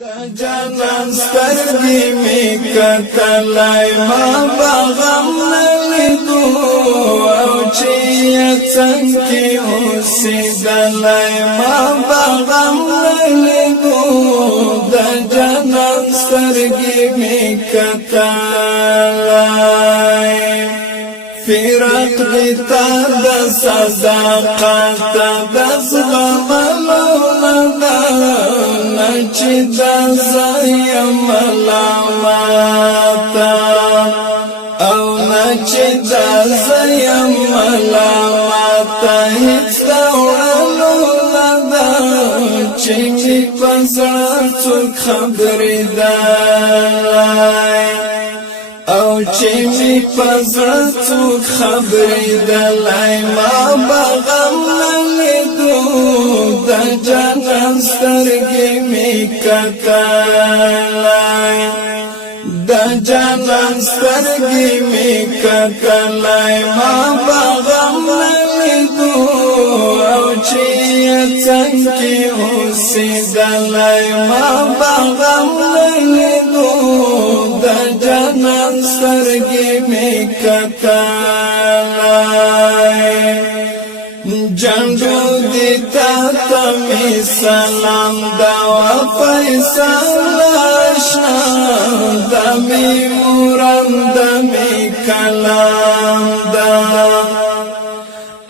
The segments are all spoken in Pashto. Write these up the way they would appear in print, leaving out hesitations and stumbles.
دا جانان سترګې می کتلای ما بغم نلیدو او چې څنګه اوسېدلای ما بغم نلیدو دا جانان سترګې می کتلای فراق دیتا دا صداقت دا زغملو دا نچی دا زیم ملاماتا او نچی دا زیم ملاماتا هیچ دوڑلو دا چی می پسر چوک خبری دائی او چې می پزړه څوک خبرې دلای ما بغم نلیدو د جانان سترګې می کتلای د جانان سترګې می کتلای ما بغم نلیدو او چې څنګه اوسېدلای ما بغم نلیدو د جانان سترګې می کتلای جنډو دې تا می سلام دا فیصل آشنا دا می مورم دا می کلام دا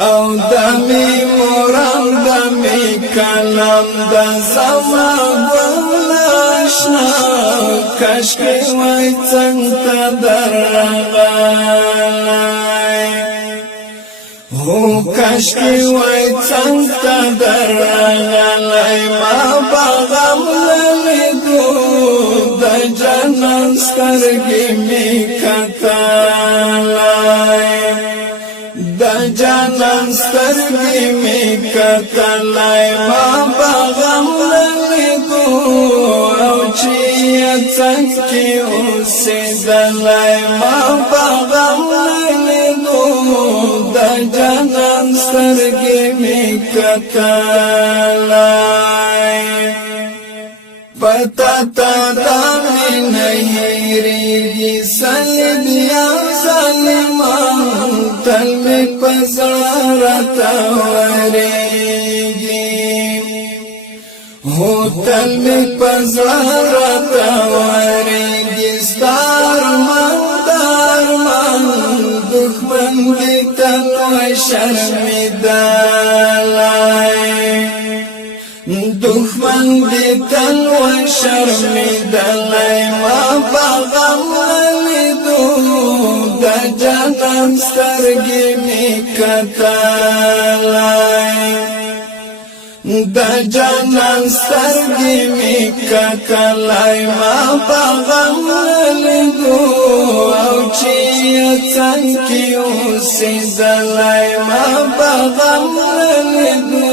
او دا می مورم دا می کلام دا زما گلاشنا کشکی وای څنګه درغلای هو کشکی وای څنګه درغلای ما بغم نلیدو د جانان سترګې می کتلای د جانان سترګې می کتلای ما بغم نلیدو او چې څنګه اوسېدلای ما بغم نلیدو د جانان سترګې می کتلای پتا تا دا می نه هېرېږي صلیب یا ظالمان تل می په زړه راته ورېږي هو تل می پزړه راته ورېږي ستا ارمان دښمن دې تل وشرمېدلی دښمن دې تل وشرمېدلی ما بغم نلیدو د جانان سترګې می کتلای د جانان سترګې می کتلای ما بغم نلیدو او چې څنګه اوسېدلای ما بغم نلیدو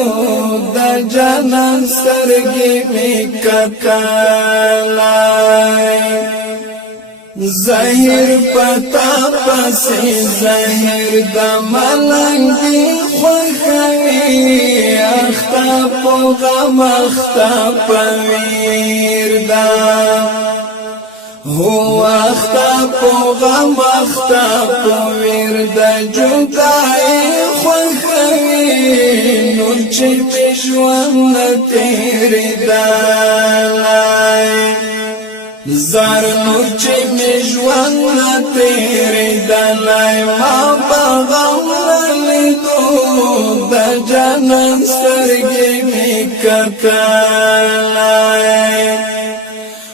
د جانان سترګې می کتلای ظاهر پتا پسې ظاهر د ملنګ دی خوښوي اخته په غم اخته په ویر دا هو اخته په غم اخته په ویر دا جدای خوښوي نو چې ژوند تېرېدلی زار نور چې می ژوند تېرېدلی ما بغم نلیدو د جانان سترګې می کتلای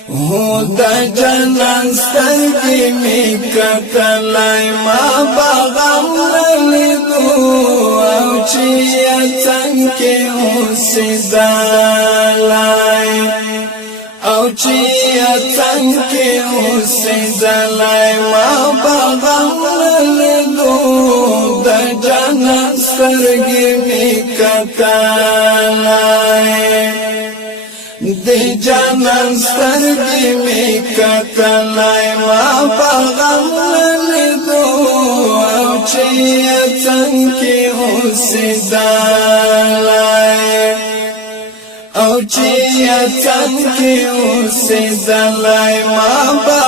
هو د جانان سترګې می کتلای ما بغم نلیدو او چې څنګه اوسېدلای او چې څنګه اوسېدلای ما بغم نلیدو د جانان سترګې می کتلای د جانان سترګې می کتلای ما بغم نلیدو او چې څنګه اوسېدلای او چې اڅن کې اوسې دلای ما